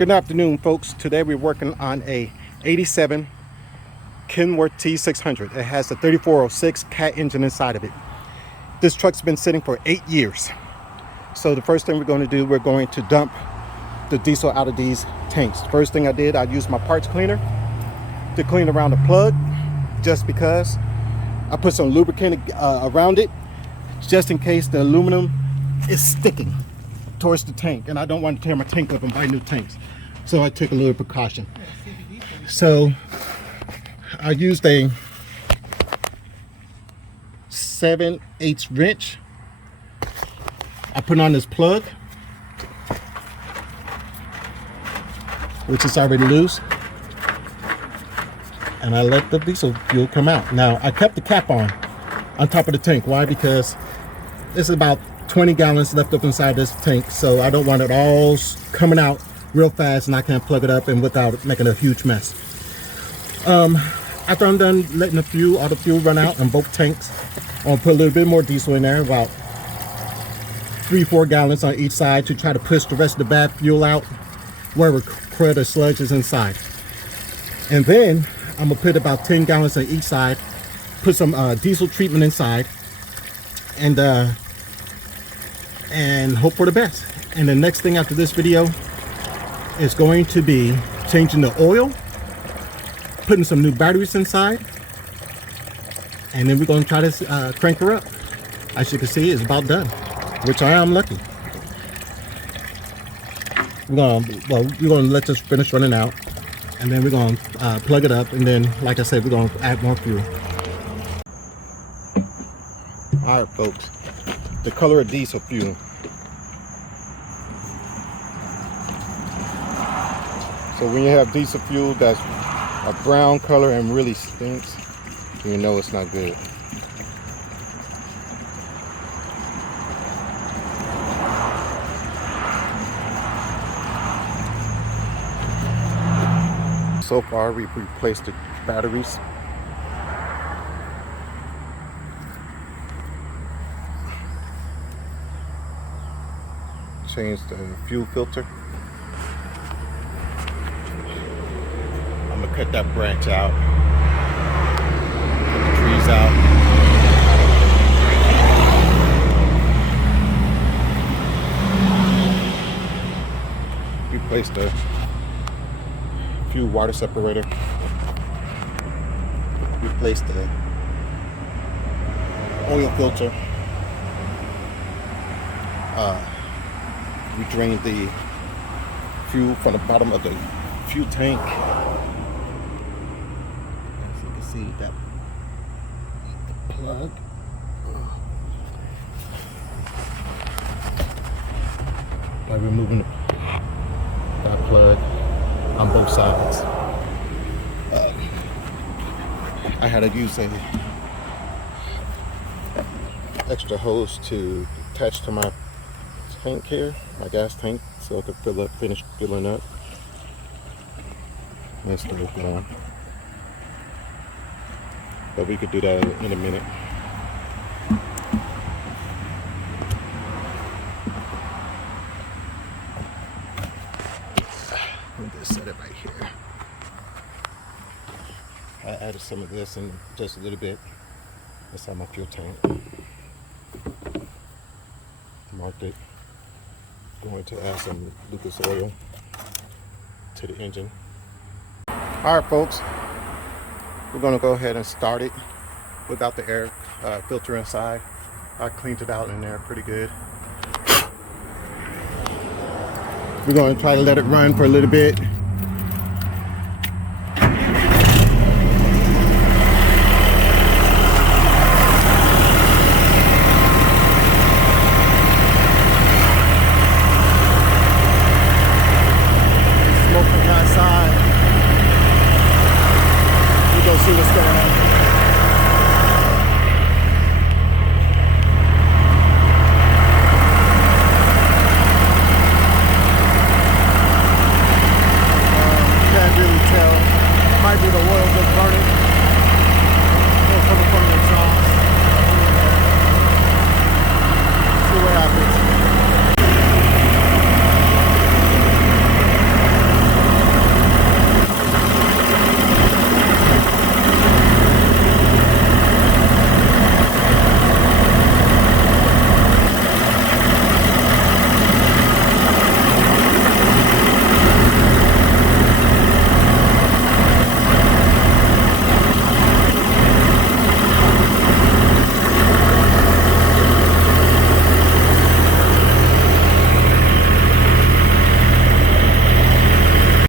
Good afternoon, folks. Today we're working on a 87 Kenworth T600. It has a 3406 cat engine inside of it. This truck's been sitting for 8 years. So the first thing we're going to do, we're going to dump the diesel out of these tanks. First thing I did, I used my parts cleaner to clean around the plug, just because. I put some lubricant around it, just in case the aluminum is sticking towards the tank, and I don't want to tear my tank up and buy new tanks. So I took a little precaution. So I used a 7/8 wrench. I put on this plug, which is already loose, and I let the diesel fuel come out. Now I kept the cap on top of the tank. Why? Because there's about 20 gallons left up inside this tank, so I don't want it all coming out real fast and I can't plug it up and without making a huge mess. After I'm done letting all the fuel run out in both tanks, I'll put a little bit more diesel in there, about 3-4 gallons on each side, to try to push the rest of the bad fuel out wherever crud or sludge is inside. And then I'm gonna put about 10 gallons on each side, put some diesel treatment inside, and hope for the best. And the next thing after this video is going to be changing the oil, putting some new batteries inside, and then we're going to try to crank her up. As you can see, it's about done, which I am lucky. We're gonna let this finish running out, and then we're going to plug it up, and then, like I said, we're going to add more fuel. All right, folks, the color of diesel fuel. So when you have diesel fuel that's a brown color and really stinks, you know it's not good. So far, we've replaced the batteries. Changed the fuel filter. I'm gonna cut that branch out. Cut the trees out. Replace the fuel water separator. Replace the oil filter. We drained the fuel from the bottom of the fuel tank. As you can see, that the plug. By removing that plug on both sides. I had to use a extra hose to attach to my tank here, my gas tank, so I could finish filling up. That's the look on. But we could do that in a minute. Let me just set it right here. I added some of this in just a little bit inside my fuel tank. Marked it. Going to add some Lucas oil to the engine. All right, folks, we're going to go ahead and start it without the air filter inside. I cleaned it out in there pretty good. We're going to try to let it run for a little bit